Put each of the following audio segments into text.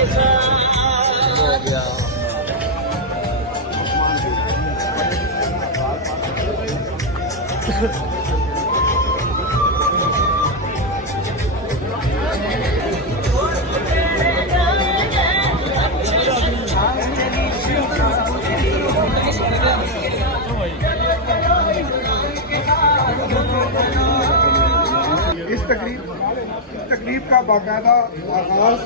اس تقریب کا باقاعدہ آغاز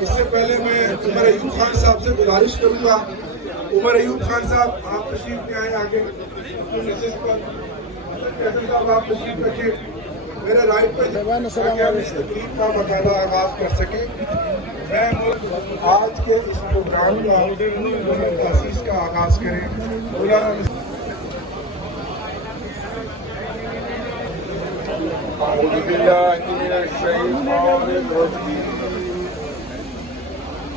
اس سے پہلے میں عمر ایوب خان صاحب سے گزارش کروں گا. عمر ایوب خان صاحب آپ تشریف لے آئیں آگے اپنی نشست پر. فیصل صاحب آپ تشریف رکھیں میرے رائٹ پہ تاکہ ہم اس تقریب کا باقاعدہ آغاز کر سکیں. میں آج کے اس پروگرام کا تاسیس کا آغاز کریں. مولانا اعوذ باللہ من الشیطان الرجیم.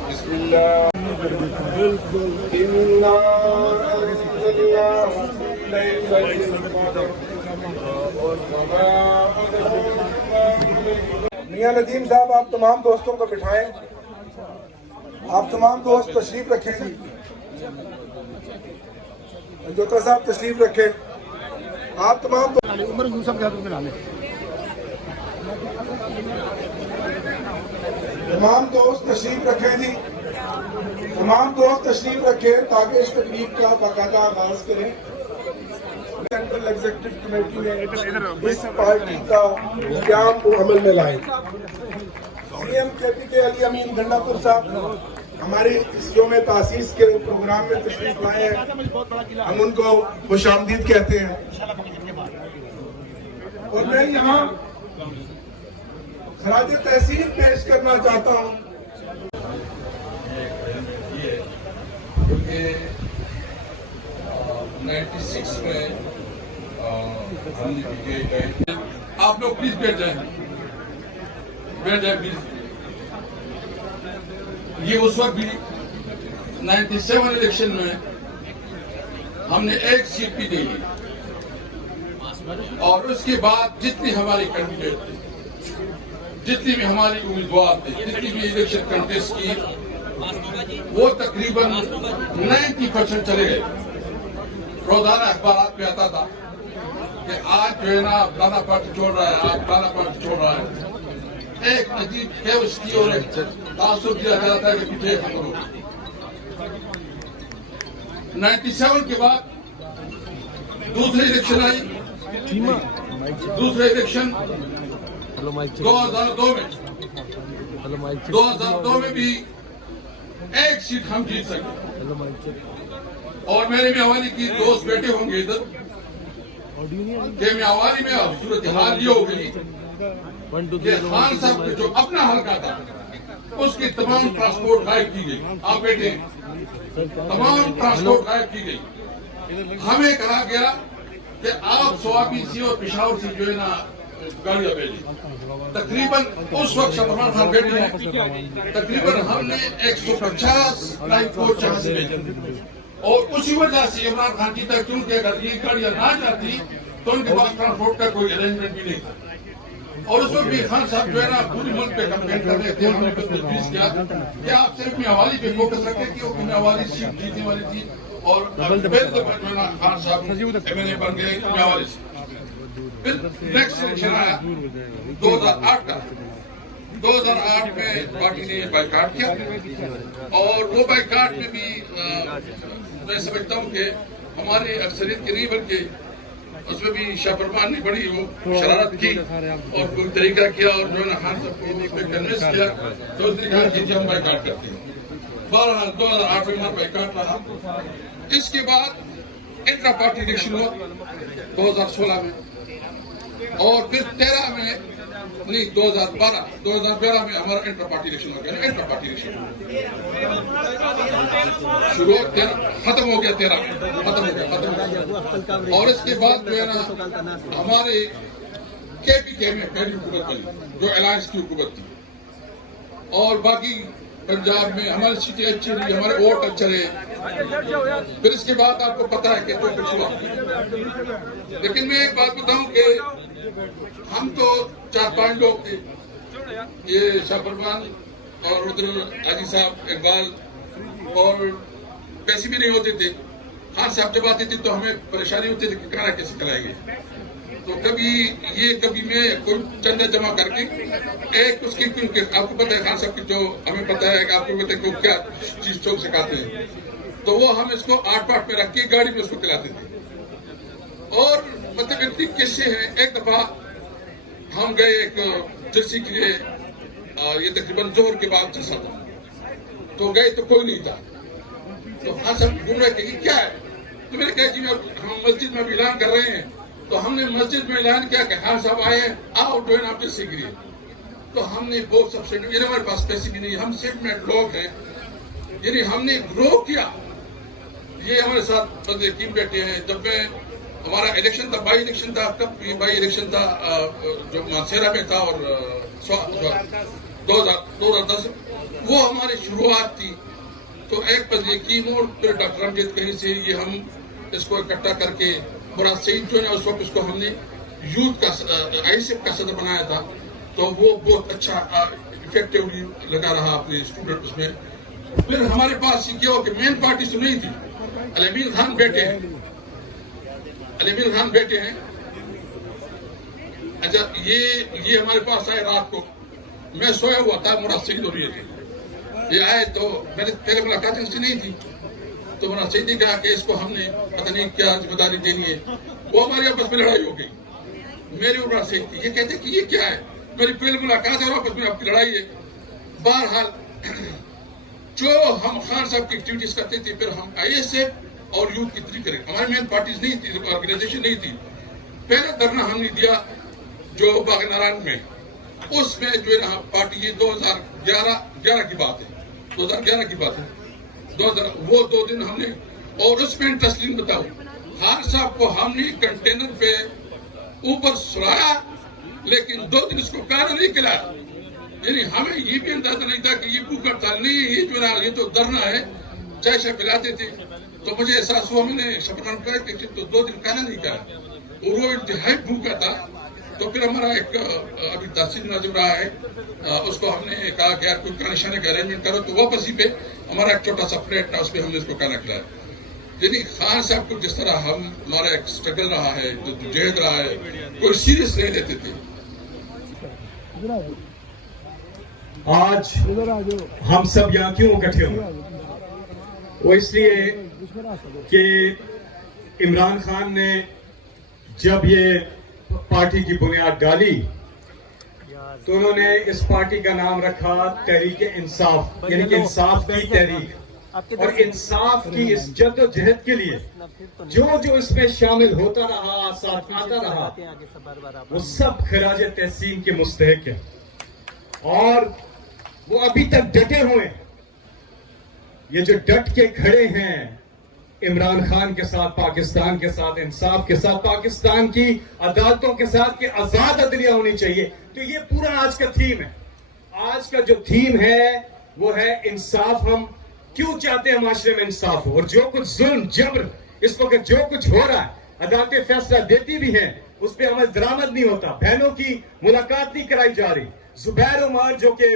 بسم اللہ میاں ندیم صاحب آپ تمام دوستوں کو بٹھائیں. آپ تمام دوست تشریف رکھیں جی. جوتا صاحب تشریف رکھیں. آپ تمام عمر ایوب صاحب کے ہاتھ میں ڈالیں. تمام دوست تشریف رکھیں جی. تمام دوست تشریف رکھیں تاکہ اس تقریب کا باقاعدہ آغاز کریں. سینٹرل ایگزیکٹو کمیٹی نے اس پارٹی کا قیام کو عمل میں لائے. سی ایم کے پی کے علی امین گنڈا پور صاحب ہمارے اس یوم تاسیس کے پروگرام میں تشریف لائے ہیں. ہم ان کو خوش آمدید کہتے ہیں. اور میں یہاں خراج تحسین پیش کرنا چاہتا ہوں کیونکہ 96 میں ہم نے آپ لوگ پلیز بیٹھ جائیں پلیز. یہ اس وقت بھی 97 الیکشن میں ہم نے ایک سیٹ بھی دی اور اس کے بعد جتنی ہماری کینڈیڈیٹ تھی جتنی بھی ہماری امیدوار تھے جتنی بھی الیکشن کنٹیسٹ کی وہ تقریباً 90% چلے گئے. روزانہ اخبارات پہ آتا تھا کہ آج جو ہے نا فلانا پارٹی چھوڑ رہا ہے آپ فلانا پارٹی چھوڑ رہا ہے. ایک عجیب کیوس کی اور ایک تاثر دیا جاتا ہے کہ پیچھے خبر ہو. 97 کے بعد دوسری الیکشن آئی. دوسرے الیکشن 2002 میں بھی ایک سیٹ ہم جیت سکے. اور میرے میاوالی کی دوست بیٹے ہوں گے ادھر کہ میاوالی میں صورتحال یہ ہو گئی کہ خان صاحب جو اپنا حلقہ تھا اس کی تمام ٹرانسپورٹ غائب کی گئی. آپ بیٹھے تمام ٹرانسپورٹ غائب کی گئی. ہمیں کہا گیا کہ آپ سوابی سے اور پشاور سے جو ہے نا گاڑیاں بھیجیں. تقریباً اس وقت شترمان خان بیٹھے ہیں تقریباً ہم نے 150 لائن فوج یہاں سے بھیجے. اور اسی وجہ سے عمران خان جیتا کیونکہ اگر یہ گاڑیاں نہ جاتی تو ان کے پاس ٹرانسپورٹ کا کوئی ارینجمنٹ بھی نہیں تھا. اور اس وقت بھی خان صاحب جو ہے نا پوری ملک پہ کمپین کر رہے تھے. انہوں نے تجویز کیا کہ آپ صرف میاوالی پہ فوکس رکھیں کہ میاوالی سیٹ جیتنے والی تھی. اور خان صاحب ایم این اے بن گئے میاوالی سے. پھر نیکسٹ الیکشن آیا 2008 کا. 2008 میں پارٹی نے بائیکاٹ کیا اور وہ بائیکاٹ میں بھی میں سمجھتا ہوں کہ ہماری اکثریت کے نہیں بلکہ اس میں بھی شاہ فرمان نے بڑی وہ شرارت کی اور کوئی طریقہ کیا اور جو ہے نا خان صاحب کو کنوینس کیا تو اس نے کہا کہ ہم بائیکاٹ کرتے ہیں. 2008 میں بائیکاٹ رہا. اس کے بعد انٹرا پارٹی الیکشن ہوا 2016 میں اور پھر 13 میں نہیں 2012 میں ہمارا انٹر پارٹی الیکشن ہو گیا. انٹر پارٹی الیکشن شروع ختم ہو گیا 13 ختم ہو گیا. اور اس کے بعد جو ہے نا ہمارے کے پی کے میں پہلی حکومت بنی جو الائنس کی حکومت تھی. اور باقی پنجاب میں ہماری سیٹیں اچھی رہی ہمارے ووٹ اچھے رہے. پھر اس کے بعد آپ کو پتا ہے کہ جو کچھ ہوا. لیکن میں ایک بات بتاؤں کہ ہم تو 4-5 لوگ تھے. یہ شاہ فرمان اور ادھر حاجی صاحب اقبال اور پیسے بھی نہیں ہوتے تھے. خان صاحب جب آتے تھے تو ہمیں پریشانی ہوتی تھی کہ کھانا کیسے کھلائیں گے. تو کبھی میں کوئی چندہ جمع کر کے ایک اس کی, کیونکہ آپ کو پتہ ہے خان صاحب کی جو ہمیں پتہ ہے کہ آپ کو پتہ ہے کہ وہ کیا چیز چوک سکھاتے ہیں, تو وہ ہم اس کو 8 پاٹ میں رکھ کے گاڑی میں اس کو کھلاتے تھے. اور مطلب اتنی قصے ہیں. ایک دفعہ ہم گئے ایک جرسی کے لیے, یہ تقریباً ظہر کے بعد جلسہ تھا, تو گئے تو کوئی نہیں تھا. تو خان صاحب گھوم رہے تھے کہ کیا ہے, تو میں نے کہا جی ہم مسجد میں بھی اعلان کر رہے ہیں. تو ہم نے مسجد میں اعلان کیا کہ خان صاحب آئے ہیں, آؤ جوائن آپ جرسی کے لیے. تو ہم نے بہت سب سے, یعنی ہمارے پاس پیسے بھی نہیں, ہم سیٹلمنٹ لوگ ہیں, یعنی ہم نے گرو کیا. یہ ہمارے ساتھ بندے یقین بیٹھے ہیں. جب میں ہمارا الیکشن تھا, بائی الیکشن تھا, کب بائی الیکشن تھا جو مانسیرا میں تھا اور 2010, وہ ہماری شروعات تھی. تو ایک بس یقین, اور پھر ڈاکٹر امجد کہیں سے یہ ہم اس کو اکٹھا کر کے مراد سعید جو ہے اس وقت اس کو ہم نے یوتھ کا ISF کا صدر بنایا تھا. تو وہ بہت اچھا افیکٹولی لگا رہا اپنے اسٹوڈنٹ اس میں. پھر ہمارے پاس یہ کیا ہو کہ مین پارٹی تو نہیں تھی. علی امین خان بیٹے ہیں. اچھا یہ ہمارے پاس آئے رات کو, میں سویا ہوا تھا, مراد سعید اور یہ آئے. تو میں نے پہلے ملاقات ان سے نہیں تھی, تو مراد سعید نے کہا کہ اس کو ہم نے پتہ نہیں کیا ذمہ داری دینی ہے. وہ ہماری آپس میں لڑائی ہو گئی, میری اور مراد سعید کی. یہ کہتے کہ یہ کیا ہے, میری پہلی ملاقات ہے, آپس میں آپ کی لڑائی ہے. بہرحال جو ہم خان صاحب کی ایکٹیویٹیز کرتے تھے, پھر ہم ISF اور یوتھ کی طریقے کریں. ہماری مین پارٹیز نہیں تھی, آرگنائزیشن نہیں تھی. پہلا دھرنا ہم نے دیا جو باغ نارائن میں, اس میں جو ہے نا پارٹی, یہ 2011 کی بات ہے, 2011 کی بات ہے, وہ 2 دن ہم نے, اور اس میں تسلیم بتاؤ خان صاحب کو ہم نے کنٹینر پہ اوپر سلایا, لیکن 2 دن اس کو کھانا نہیں کھلایا. یعنی ہمیں یہ بھی اندازہ نہیں تھا کہ یہ بھوکا تھا. نہیں, یہ جو ہے یہ تو دھرنا ہے, چائے شاہ پلاتے تھے. تو مجھے احساس ہوا, میں نے شبنم کہا کہ تو 2 دن کھانا نہیں کھایا, اور وہ انتہائی بھوکا تھا. تو پھر ہمارا ایک ابھی تحصیل ناظم رہا ہے, اس کو ہم نے کہا کہ یار کوئی کھانے شانے کا ارینجمنٹ کرو. تو واپس ہی پہ ہمارا ایک چھوٹا سا پلیٹ تھا, اس پہ ہم نے اس کو کھانا کھلایا. یعنی خان صاحب کو جس طرح ہمارا ایک اسٹرگل رہا ہے, جو جہد رہا ہے, کوئی سیریس نہیں لیتے تھے. آج ہم سب یہاں کیوں اکٹھے ہوئے؟ وہ اس لیے کہ عمران خان نے جب یہ پارٹی کی بنیاد ڈالی تو انہوں نے اس پارٹی کا نام رکھا تحریک انصاف, یعنی کہ انصاف کی تحریک. اور انصاف کی اس جد و جہد کے لیے جو اس میں شامل ہوتا رہا, ساتھ آتا رہا, وہ سب خراج تحسین کے مستحق ہیں, اور وہ ابھی تک ڈٹے ہوئے. یہ جو ڈٹ کے کھڑے ہیں عمران خان کے ساتھ, پاکستان کے ساتھ, انصاف کے ساتھ, پاکستان کی عدالتوں کے ساتھ کہ آزاد عدلیہ ہونی چاہیے. تو یہ پورا آج کا تھیم ہے. آج کا جو تھیم ہے وہ ہے انصاف. ہم کیوں چاہتے ہیں معاشرے میں انصاف ہو, اور جو کچھ ظلم جبر اس وقت جو کچھ ہو رہا ہے, عدالتیں فیصلہ دیتی بھی ہیں, اس پہ عمل درآمد نہیں ہوتا. بہنوں کی ملاقات نہیں کرائی جا رہی. زبیر عمر جو کہ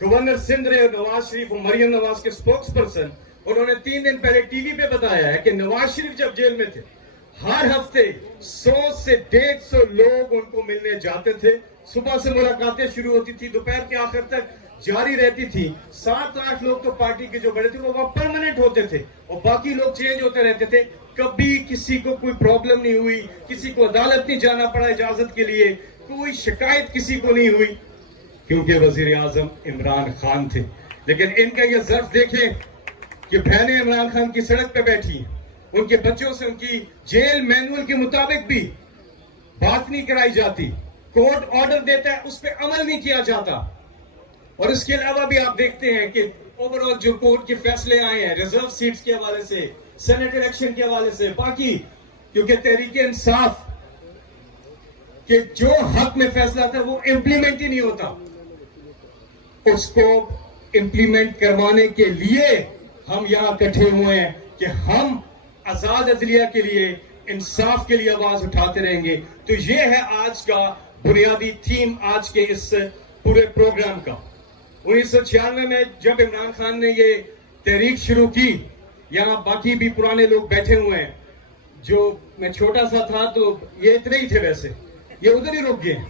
گورنر سندھ رہے, نواز شریف اور مریم نواز کے سپوکس پرسن, انہوں نے 3 دن پہلے ٹی وی پہ بتایا ہے کہ نواز شریف جب جیل میں تھے ہر ہفتے 100 سے 150 لوگ ان کو ملنے جاتے تھے. صبح سے ملاقاتیں شروع ہوتی تھی, دوپہر کے آخر تک جاری رہتی تھی. 7-8 لوگ تو پارٹی کے جو بڑے تھے وہ پرماننٹ ہوتے تھے, اور باقی لوگ چینج ہوتے رہتے تھے. کبھی کسی کو کوئی پرابلم نہیں ہوئی, کسی کو عدالت نہیں جانا پڑا اجازت کے لیے, کوئی شکایت کسی کو نہیں ہوئی, کیونکہ وزیر اعظم عمران خان تھے. لیکن ان کا یہ ظرف دیکھیں کہ بہنیں عمران خان کی سڑک پہ بیٹھی ہیں, ان کے بچوں سے ان کی جیل مینول کے مطابق بھی بات نہیں کرائی جاتی. کورٹ آرڈر دیتا ہے, اس پہ عمل نہیں کیا جاتا. اور اس کے علاوہ بھی آپ دیکھتے ہیں کہ اوور آل جو کورٹ کے فیصلے آئے ہیں ریزرو سیٹس کے حوالے سے, سینیٹ الیکشن کے حوالے سے, باقی کیونکہ تحریک انصاف کہ جو حق میں فیصلہ تھا وہ امپلیمنٹ ہی نہیں ہوتا. اس کو امپلیمنٹ کروانے کے لیے ہم یہاں اکٹھے ہوئے ہیں کہ ہم آزاد عدلیہ کے لیے, انصاف کے لیے آواز اٹھاتے رہیں گے. تو یہ ہے آج کا بنیادی تھیم آج کے اس پورے پروگرام کا. 1996 میں جب عمران خان نے یہ تحریک شروع کی، یہاں باقی بھی پرانے لوگ بیٹھے ہوئے ہیں، جو میں چھوٹا سا تھا تو یہ اتنے ہی تھے، ویسے یہ ادھر ہی رک گئے ہیں،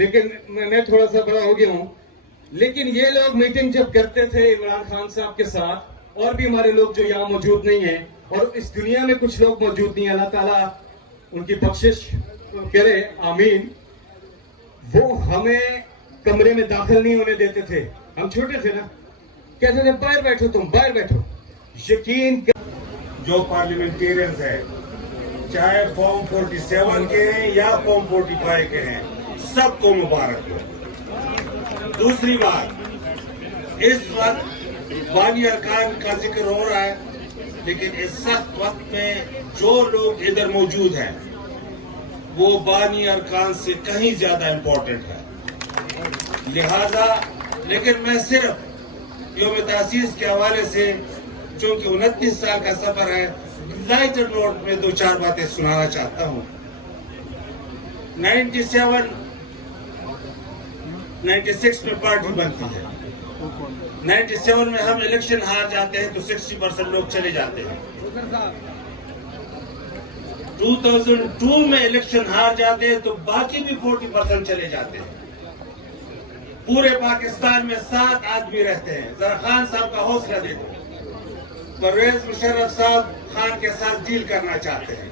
لیکن میں تھوڑا سا بڑا ہو گیا ہوں. لیکن یہ لوگ میٹنگ جب کرتے تھے عمران خان صاحب کے ساتھ، اور بھی ہمارے لوگ جو یہاں موجود نہیں ہیں اور اس دنیا میں کچھ لوگ موجود نہیں ہیں، اللہ تعالیٰ ان کی بخشش کرے، آمین. وہ ہمیں کمرے میں داخل نہیں ہونے دیتے تھے، ہم چھوٹے تھے نا، کہتے تھے باہر بیٹھو، تم باہر بیٹھو. یقین جو پارلیمنٹیرینز ہیں، چاہے فارم 47 کے ہیں یا فارم 45 کے ہیں، سب کو مبارک ہو. دوسری بات، اس وقت بانی ارکان کا ذکر ہو رہا ہے، لیکن اس سخت وقت میں جو لوگ ادھر موجود ہیں وہ بانی ارکان سے کہیں زیادہ امپورٹنٹ ہے. لہذا لیکن میں صرف یوم تاسیس کے حوالے سے، چونکہ 29 سال کا سفر ہے، لائٹر نوٹ میں 2-4 باتیں سنانا چاہتا ہوں. 96 میں پارٹی بنتی ہے، 97 میں ہم الیکشن ہار جاتے ہیں تو 60% لوگ چلے جاتے ہیں. 2002 میں الیکشن ہار جاتے ہیں تو باقی بھی 40% چلے جاتے ہیں. پورے پاکستان میں 7 آدمی رہتے ہیں. ذرا خان صاحب کا حوصلہ دیکھو. پرویز مشرف صاحب خان کے ساتھ ڈیل کرنا چاہتے ہیں،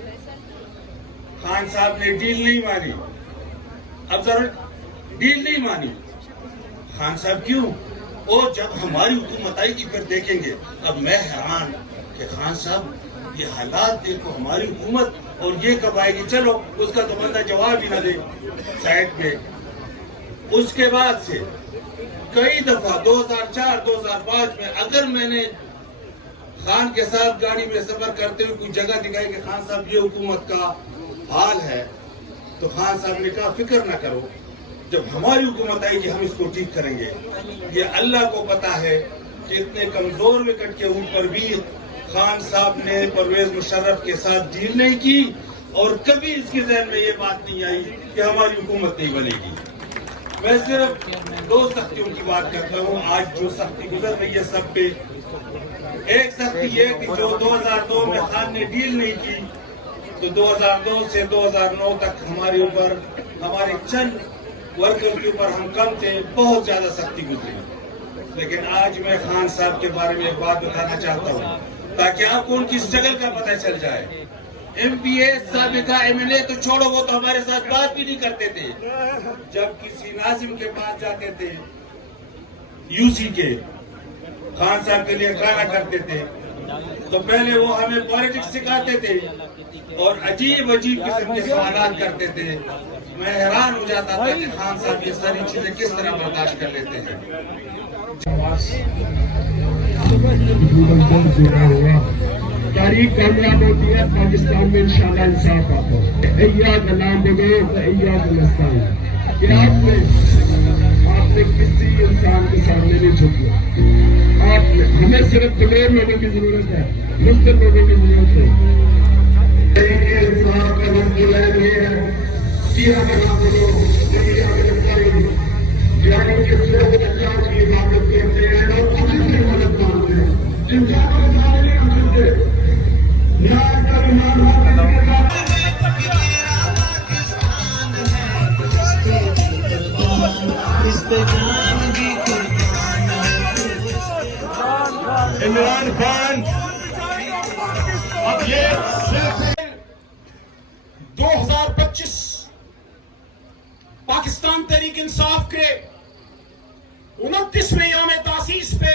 خان صاحب نے ڈیل نہیں مانی. اب ذرا ڈیل نہیں مانی، خان صاحب کیوں؟ اور جب ہماری حکومت آئی گی پھر دیکھیں گے. اب میں حیران کہ خان صاحب یہ حالات دیکھو، ہماری حکومت اور یہ کب آئے گی؟ چلو اس کا تو بندہ جواب ہی نہ دے سائٹ پہ. اس کے بعد سے کئی دفعہ 2004 2005 میں اگر میں نے خان کے ساتھ گاڑی میں سفر کرتے ہوئے کوئی جگہ دکھائی کہ خان صاحب یہ حکومت کا حال ہے، تو خان صاحب نے کہا فکر نہ کرو، جب ہماری حکومت آئی گی ہم اس کو ٹھیک کریں گے. یہ اللہ کو پتا ہے کہ اتنے کمزور وکٹ کے اوپر بھی خان صاحب نے پرویز مشرف کے ساتھ ڈیل نہیں کی، اور کبھی اس کے ذہن میں یہ بات نہیں آئی کہ ہماری حکومت نہیں بنے گی. میں صرف 2 سختیوں کی بات کرتا ہوں آج جو سختی گزر رہی ہے سب پہ. ایک سختی یہ کہ جو 2002 میں خان نے ڈیل نہیں کی تو 2002 سے 2009 تک ہمارے اوپر، ہمارے چند ورکر کے اوپر ہم کم تھے، بہت زیادہ سختی گزری. لیکن آج میں خان صاحب کے بارے میں ایک بات بتانا چاہتا ہوں تاکہ آپ کو ان کی اسٹرگل کا پتہ چل جائے. ایم پی اے سابقہ ایم ایل اے تو چھوڑو، وہ تو ہمارے ساتھ بات بھی نہیں کرتے تھے. جب کسی ناظم کے پاس جاتے تھے یو سی کے، خان صاحب کے لیے کھانا کرتے تھے تو پہلے وہ ہمیں پالیٹکس سکھاتے تھے اور عجیب قسم کے سوالات کرتے تھے. میں حیران ہو جاتا تھا کہ خان صاحب یہ ساری چیزیں کس طرح برداشت کر لیتے ہیں. تاریخ کامیاب ہوتی ہے، پاکستان میں انشاءاللہ انصاف آتا ہے. ایاک نعبد و ایاک نستعین. کہ آپ نے کسی انسان کے سامنے نہیں جھکنا. ہمیں صرف کمزور لوگوں کی ضرورت ہے، مسلم لوگوں کی ضرورت ہے. عمران خان اب یہ 2025 پاکستان تحریک انصاف کے 29ویں یوم تاسیس پہ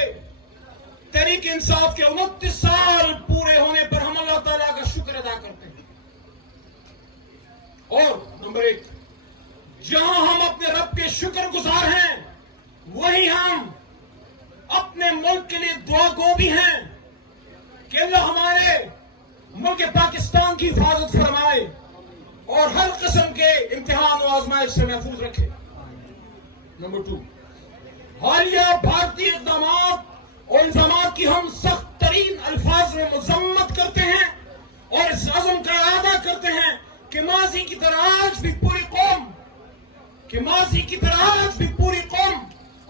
تحریک انصاف کے 29 سال پورے ہونے پر ہم اللہ تعالیٰ کا شکر ادا کرتے ہیں. اور نمبر 1، جہاں ہم اپنے رب کے شکر گزار ہیں وہی ہم اپنے ملک کے لیے دعا گو بھی ہیں کہ اللہ ہمارے ملک پاکستان کی حفاظت فرمائے اور ہر قسم کے امتحان و آزمائش سے محفوظ رکھے. نمبر 2، حالیہ بھارتی اقدامات اور الزامات کی ہم سخت ترین الفاظ میں مذمت کرتے ہیں اور اس عزم کا اعادہ کرتے ہیں کہ ماضی کی طرح آج بھی پوری قوم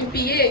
MPA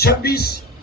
26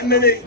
MLA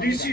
DC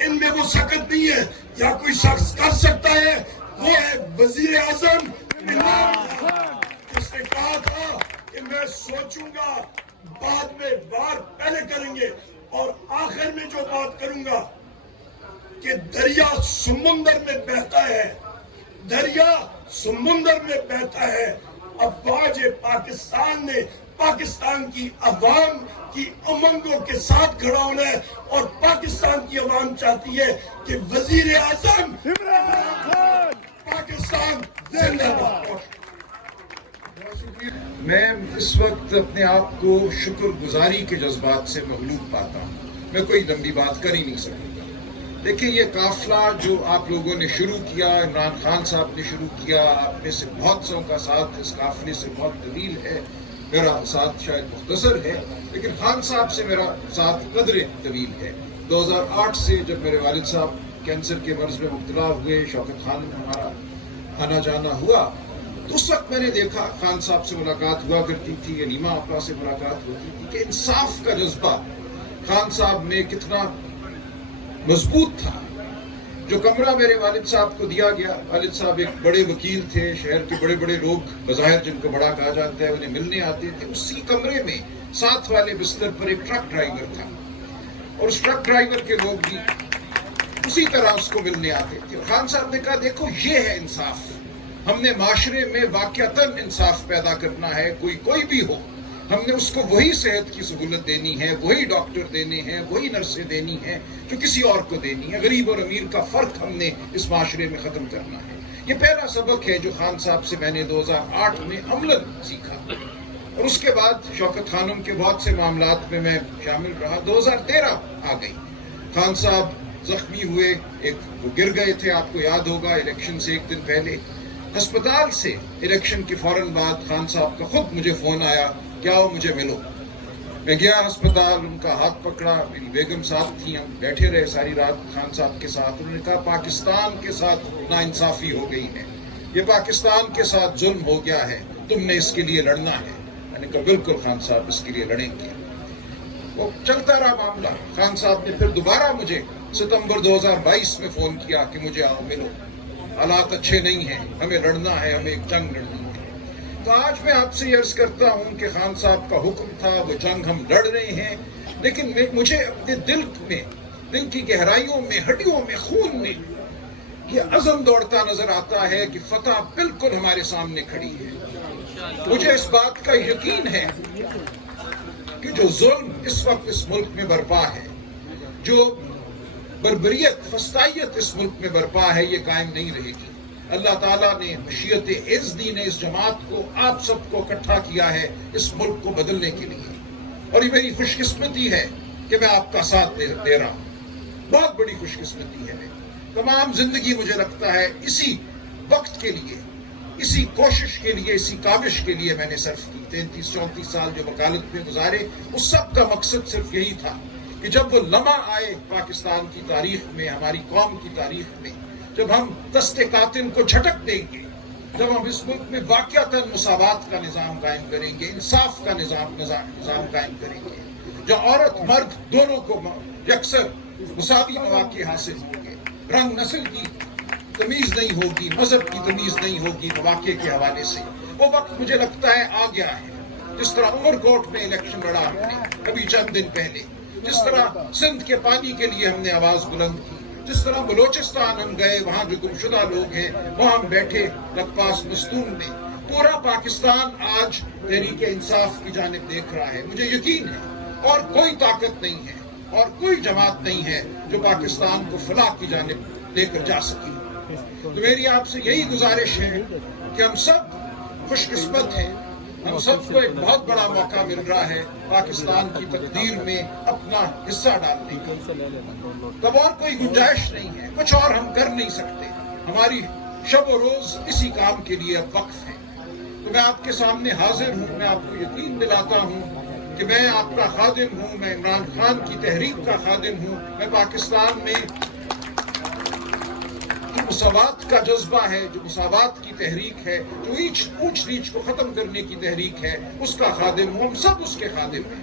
ان میں وہ سکت نہیں ہے یا کوئی شخص کر سکتا ہے، وہ ہے وزیر اعظم عمران خان، جس نے کہا تھا کہ میں سوچوں گا بعد میں، بار پہلے کریں گے اور آخر میں جو بات کروں گا کہ دریا سمندر میں بہتا ہے، دریا سمندر میں بہتا ہے۔ افواج پاکستان نے پاکستان کی عوام کی امنگوں کے ساتھ کھڑا ہونا ہے، اور پاکستان کی عوام چاہتی ہے کہ وزیر اعظم عمران خان پاکستان زندہ باد۔ میں اس وقت اپنے آپ کو شکر گزاری کے جذبات سے مغلوب پاتا ہوں، میں کوئی لمبی بات کر ہی نہیں سکوں گا۔ دیکھیں، یہ قافلہ جو آپ لوگوں نے شروع کیا، عمران خان صاحب نے شروع کیا، آپ میں سے بہت سو کا ساتھ اس قافلے سے بہت طویل ہے، میرا ساتھ شاید مختصر ہے، لیکن خان صاحب سے میرا ساتھ قدر طویل ہے۔ 2008 سے جب میرے والد صاحب کینسر کے مرض میں مبتلا ہوئے، شوکت خان ہمارا آنا جانا ہوا، تو اس وقت میں نے دیکھا خان صاحب سے ملاقات ہوا کرتی تھی، علیمہ آپا سے ملاقات ہوتی تھی، کہ انصاف کا جذبہ خان صاحب میں کتنا مضبوط تھا۔ جو کمرہ میرے والد صاحب کو دیا گیا، والد صاحب ایک بڑے وکیل تھے، شہر کے بڑے بڑے لوگ بظاہر جن کو بڑا کہا جاتا ہے انہیں ملنے آتے تھے، اسی کمرے میں ساتھ والے بستر پر ایک ٹرک ڈرائیور تھا، اور اس ٹرک ڈرائیور کے لوگ بھی اسی طرح اس کو ملنے آتے تھے۔ خان صاحب نے کہا، دیکھو یہ ہے انصاف، ہم نے معاشرے میں واقعتاً انصاف پیدا کرنا ہے، کوئی بھی ہو، ہم نے اس کو وہی صحت کی سہولت دینی ہے، وہی ڈاکٹر دینے ہیں، وہی نرسیں دینی ہیں جو کسی اور کو دینی ہے، غریب اور امیر کا فرق ہم نے اس معاشرے میں ختم کرنا ہے۔ یہ پہلا سبق ہے جو خان صاحب سے میں نے 2008 میں عملاً سیکھا، اور اس کے بعد شوکت خانم کے بہت سے معاملات میں میں شامل رہا۔ 2013 آ گئی، خان صاحب زخمی ہوئے، وہ گر گئے تھے، آپ کو یاد ہوگا، الیکشن سے ایک دن پہلے ہسپتال سے الیکشن کے فوراً بعد خان صاحب کا خود مجھے فون آیا کہ آؤ مجھے ملو۔ میں گیا ہسپتال، ان کا ہاتھ پکڑا، میری بیگم ساتھ تھی، ہم بیٹھے رہے ساری رات خان صاحب کے ساتھ۔ انہوں نے کہا، پاکستان کے ساتھ ناانصافی ہو گئی ہے، یہ پاکستان کے ساتھ ظلم ہو گیا ہے، تم نے اس کے لیے لڑنا ہے۔ میں نے کہا بالکل خان صاحب، اس کے لیے لڑیں گے۔ وہ چلتا رہا معاملہ۔ خان صاحب نے پھر دوبارہ مجھے ستمبر 2022 میں فون کیا کہ مجھے آؤ ملو، حالات اچھے نہیں ہیں، ہمیں لڑنا ہے، ہمیں ایک جنگ لڑنی ہے۔ تو آج میں آپ سے عرض کرتا ہوں کہ خان صاحب کا حکم تھا، وہ جنگ ہم لڑ رہے ہیں، لیکن مجھے اپنے دل کی گہرائیوں میں، ہڈیوں میں، خون میں یہ عزم دوڑتا نظر آتا ہے کہ فتح بالکل ہمارے سامنے کھڑی ہے۔ مجھے اس بات کا یقین ہے کہ جو ظلم اس وقت اس ملک میں برپا ہے، جو بربریت، فسطائیت اس ملک میں برپا ہے، یہ قائم نہیں رہے گی۔ اللہ تعالیٰ نے مشیت عزدی نے اس جماعت کو، آپ سب کو اکٹھا کیا ہے اس ملک کو بدلنے کے لیے، اور یہ میری خوش قسمتی ہے کہ میں آپ کا ساتھ دے رہا ہوں، بہت بڑی خوش قسمتی ہے۔ تمام زندگی مجھے لگتا ہے اسی وقت کے لیے، اسی کوشش کے لیے، اسی کاوش کے لیے میں نے صرف کی۔ 33-34 سال جو وکالت میں گزارے، اس سب کا مقصد صرف یہی تھا کہ جب وہ لمحہ آئے پاکستان کی تاریخ میں، ہماری قوم کی تاریخ میں، جب ہم دست قاتل کو جھٹک دیں گے، جب ہم اس ملک میں واقعتاً مساوات کا نظام قائم کریں گے، انصاف کا نظام قائم کریں گے، جو عورت مرد دونوں کو یکسر مساوی مواقع حاصل ہوں گے، رنگ نسل کی تمیز نہیں ہوگی، مذہب کی تمیز نہیں ہوگی مواقع کے حوالے سے، وہ وقت مجھے لگتا ہے آ گیا ہے۔ جس طرح عمر کوٹ میں الیکشن لڑا ہم نے ابھی چند دن پہلے، جس طرح سندھ کے پانی کے لیے ہم نے آواز بلند کی، جس طرح بلوچستان ہم گئے، وہاں جو گمشدہ لوگ ہیں وہاں ہم بیٹھے لگپاس مستون میں، پورا پاکستان آج تحریک انصاف کی جانب دیکھ رہا ہے۔ مجھے یقین ہے اور کوئی طاقت نہیں ہے اور کوئی جماعت نہیں ہے جو پاکستان کو فلاح کی جانب لے کر جا سکے۔ تو میری آپ سے یہی گزارش ہے کہ ہم سب خوش قسمت ہیں، ہم سب کو ایک بہت بڑا موقع مل رہا ہے پاکستان کی تقدیر میں اپنا حصہ ڈالنے کا۔ تب اور کوئی گنجائش نہیں ہے، کچھ اور ہم کر نہیں سکتے، ہماری شب و روز اسی کام کے لیے اب وقف ہے۔ تو میں آپ کے سامنے حاضر ہوں، میں آپ کو یقین دلاتا ہوں کہ میں آپ کا خادم ہوں، میں عمران خان کی تحریک کا خادم ہوں، میں پاکستان میں جو مساوات کا جذبہ ہے، جو مساوات کی تحریک ہے، جو اونچ نیچ کو ختم کرنے کی تحریک ہے، اس کا خادم ہوں، ہم سب اس کے خادم ہیں۔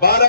12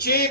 6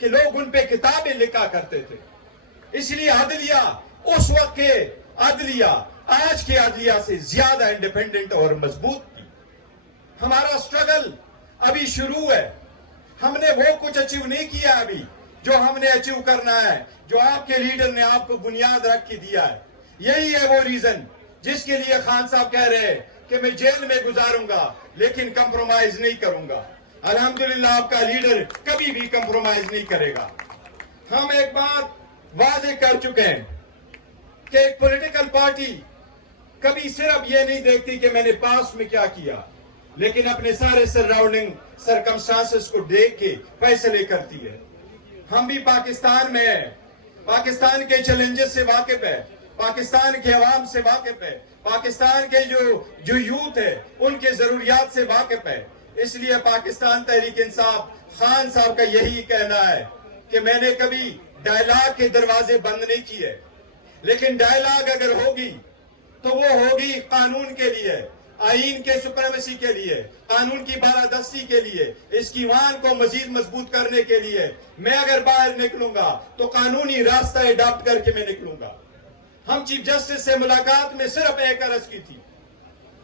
کہ لوگ ان پہ کتابیں لکھا کرتے تھے. اس لیے عدلیہ اس وقت کے عدلیہ آج کے عدلیہ سے زیادہ انڈیپینڈنٹ اور مضبوط تھی. ہمارا سٹرگل ابھی شروع ہے. ہم نے وہ کچھ اچیو نہیں کیا ابھی جو ہم نے اچیو کرنا ہے, جو آپ کے لیڈر نے آپ کو بنیاد رکھ کے دیا ہے. یہی ہے وہ ریزن جس کے لیے خان صاحب کہہ رہے ہیں کہ میں جیل میں گزاروں گا لیکن کمپرومائز نہیں کروں گا. الحمدللہ آپ کا لیڈر کبھی بھی کمپرومائز نہیں کرے گا. ہم ایک بات واضح کر چکے ہیں کہ ایک پولیٹیکل پارٹی کبھی صرف یہ نہیں دیکھتی کہ میں نے پاسٹ میں کیا کیا, لیکن اپنے سارے سراؤنڈنگ سرکمسٹانسز کو دیکھ کے فیصلے کرتی ہے. ہم بھی پاکستان میں ہیں, پاکستان کے چیلنجز سے واقف ہے, پاکستان کے عوام سے واقف ہے, پاکستان کے جو یوتھ ہے ان کے ضروریات سے واقف ہے. اس لیے پاکستان تحریک انصاف خان صاحب کا یہی کہنا ہے کہ میں نے کبھی ڈائلاگ کے دروازے بند نہیں کیے, لیکن ڈائلاگ اگر ہوگی تو وہ ہوگی قانون کے لیے, آئین کے سپریمیسی کے لیے, قانون کی بالادستی کے لیے, اس کی ایمان کو مزید مضبوط کرنے کے لیے. میں اگر باہر نکلوں گا تو قانونی راستہ اڈاپٹ کر کے میں نکلوں گا. ہم چیف جسٹس سے ملاقات میں صرف ایک عرض کی تھی.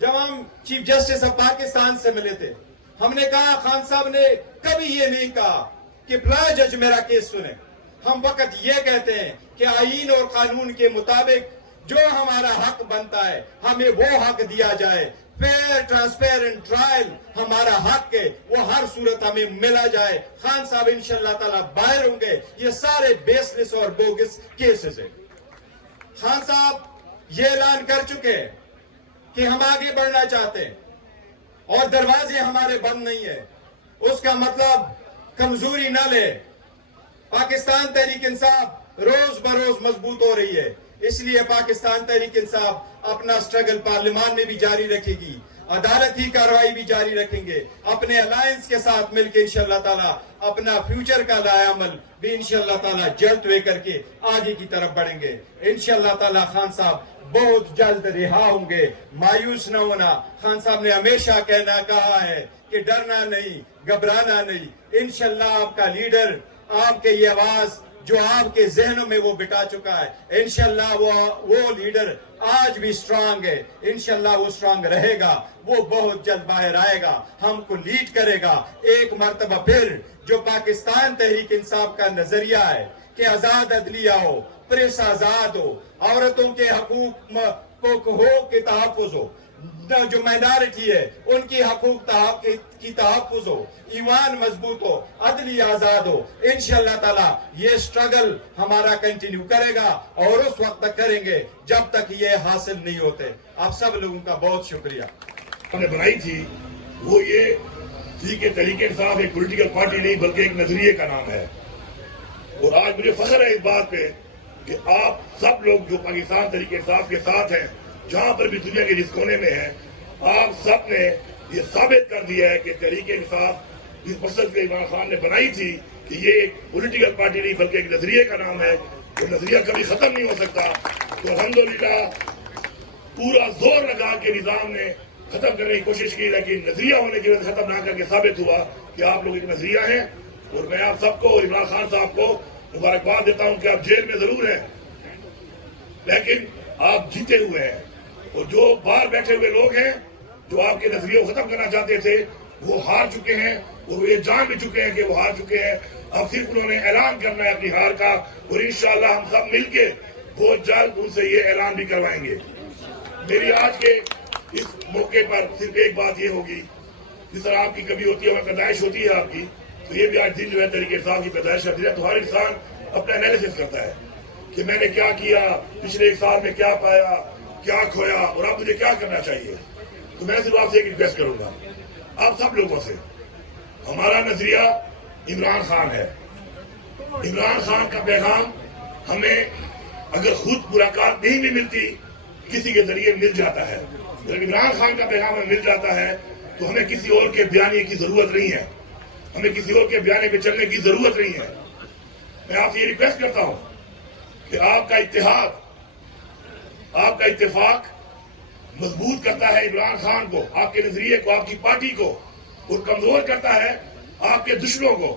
جب ہم چیف جسٹس آف پاکستان سے ملے تھے, ہم نے کہا خان صاحب نے کبھی یہ نہیں کہا کہ فلاں جج میرا کیس سنے. ہم وقت یہ کہتے ہیں کہ آئین اور قانون کے مطابق جو ہمارا حق بنتا ہے ہمیں وہ حق دیا جائے. فیئر ٹرانسپیرنٹ ٹرائل ہمارا حق ہے, وہ ہر صورت ہمیں ملا جائے. خان صاحب انشاءاللہ تعالی باہر ہوں گے. یہ سارے بیس لیس اور بوگس کیسز ہیں. خان صاحب یہ اعلان کر چکے ہیں کہ ہم آگے بڑھنا چاہتے ہیں اور دروازے ہمارے بند نہیں ہیں. اس کا مطلب کمزوری نہ لے. پاکستان تحریک انصاف روز بروز مضبوط ہو رہی ہے. اس لیے پاکستان تحریک انصاف اپنا سٹرگل پارلیمان میں بھی جاری رکھے گی, عدالتی کارروائی بھی جاری رکھیں گے. اپنے الائنس کے ساتھ مل کے انشاءاللہ تعالی اپنا فیوچر کا لائحہ عمل بھی انشاءاللہ تعالی جلد ہوئے کر کے آگے کی طرف بڑھیں گے. انشاءاللہ تعالی خان صاحب بہت جلد رہا ہوں گے. مایوس نہ ہونا. خان صاحب نے ہمیشہ کہا ہے کہ ڈرنا نہیں, گھبرانا نہیں. انشاءاللہ آپ کا لیڈر, آپ کے یہ آواز جو آپ کے ذہنوں میں وہ بٹا چکا ہے, انشاءاللہ وہ لیڈر آج بھی سٹرانگ ہے. انشاءاللہ وہ سٹرانگ رہے گا. وہ بہت جلد باہر آئے گا, ہم کو لیڈ کرے گا. ایک مرتبہ پھر جو پاکستان تحریک انصاف کا نظریہ ہے کہ آزاد عدلیہ ہو, پریس آزاد ہو, عورتوں کے حقوق کے تحفظ ہو, جو مائنارٹی ہے ان کی حقوق کی تحفظ ہو, ایمان مضبوط ہو, عدلی آزاد ہو. انشاءاللہ تعالی یہ سٹرگل ہمارا کنٹینیو کرے گا اور اس وقت تک کریں گے جب تک یہ حاصل نہیں ہوتے. آپ سب لوگوں کا بہت شکریہ. ہم نے بنائی تھی وہ یہ تھی کہ تحریک انصاف ایک پولیٹیکل پارٹی نہیں بلکہ ایک نظریے کا نام ہے. اور آج مجھے فخر ہے اس بات پہ کہ آپ سب لوگ جو پاکستان تحریک انصاف کے ساتھ ہیں, جہاں پر بھی دنیا کے جس کونے میں ہیں, آپ سب نے یہ ثابت کر دیا ہے کہ تحریک انصاف جس مقصد کے عمران خان نے بنائی تھی کہ یہ ایک پولیٹیکل پارٹی نہیں بلکہ ایک نظریے کا نام ہے. وہ نظریہ کبھی ختم نہیں ہو سکتا. تو الحمدللہ پورا زور لگا کے نظام نے ختم کرنے کی کوشش کی, لیکن نظریہ ہونے کی وجہ سے ختم نہ کر کے ثابت ہوا کہ آپ لوگ ایک نظریہ ہیں. اور میں آپ سب کو اور عمران خان صاحب کو مبارکباد دیتا ہوں کہ آپ جیل میں ضرور ہیں لیکن آپ جیتے ہوئے ہیں. اور جو باہر بیٹھے ہوئے لوگ ہیں جو آپ کے نظریے کو ختم کرنا چاہتے تھے وہ ہار چکے ہیں اور وہ یہ جان بھی چکے ہیں کہ وہ ہار چکے ہیں. اب صرف انہوں نے اعلان کرنا ہے اپنی ہار کا, اور انشاءاللہ ہم سب مل کے بہت جلد ان سے یہ اعلان بھی کروائیں گے. میری آج کے اس موقع پر صرف ایک بات یہ ہوگی, جس طرح آپ کی کبھی ہوتی ہے پیدائش ہوتی ہے آپ کی, تو یہ بھی آج دن جو ہے تحریک انصاف کی پیدائش کرتی ہے. تو ہر انسان اپنا انالیسس کرتا ہے کہ میں نے کیا کیا, پچھلے ایک سال میں کیا پایا, کیا کھویا, اور اب مجھے کیا کرنا چاہیے. تو میں صرف آپ سے ایک ریکویسٹ کروں گا, آپ سب لوگوں سے, ہمارا نظریہ عمران خان ہے. عمران خان کا پیغام ہمیں اگر خود ملاقات نہیں بھی ملتی کسی کے ذریعے مل جاتا ہے. جب عمران خان کا پیغام ہمیں مل جاتا ہے تو ہمیں کسی اور کے بیانے کی ضرورت نہیں ہے, ہمیں کسی اور کے بیانے پہ چلنے کی ضرورت نہیں ہے. میں آپ سے یہ ریکویسٹ کرتا ہوں کہ آپ کا اتحاد, آپ کا اتفاق مضبوط کرتا ہے عمران خان کو, آپ کے نظریے کو, آپ کی پارٹی کو, اور کمزور کرتا ہے آپ کے دشمنوں کو.